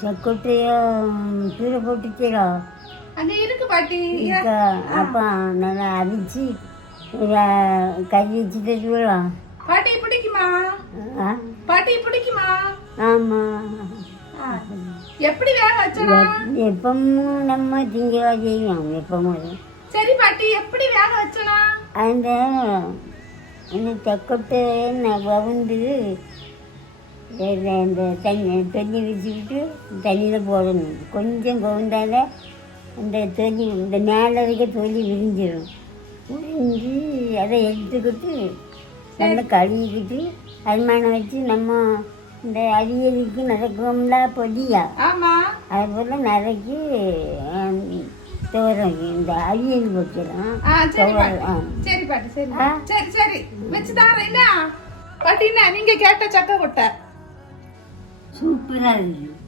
சக்கொட்டையும் கீரை போட்டுச்சீரோ அங்க இருக்கு பாட்டி. அப்போ நல்லா அவிச்சு கறி வச்சுட்டு பாட்டி பிடிக்குமா? பாட்டி பிடிக்குமா? ஆமாம். எப்படி வேக வச்சோம்? எப்பவும் நம்ம திங்கவா செய்வோம் எப்பவும். சரி பாட்டி, எப்படி வேக வச்சோம்? அந்த சக்கொட்டை வவுந்து இந்த தண்ணி வச்சுக்கிட்டு தண்ணியில் போடணும். கொஞ்சம் கவுந்தால அந்த தொலி இந்த மேலே இருக்க தொலி விரிஞ்சிடும். விரிஞ்சு அதை எடுத்துக்கிட்டு நல்லா கழுவிக்கிட்டு அரிமானம் வச்சு நம்ம இந்த அரியலுக்கு நரைக்கும்ல பொடியா, அது போல் நரைக்கி தோரம் இந்த அரியல் வைக்கலாம். சரி பாட்டி, சரி சரி சரி வச்சு தாரேன் பாட்டின்னா. நீங்க கேட்ட சக்கை கொட்டை சூப்பராக இருக்கு.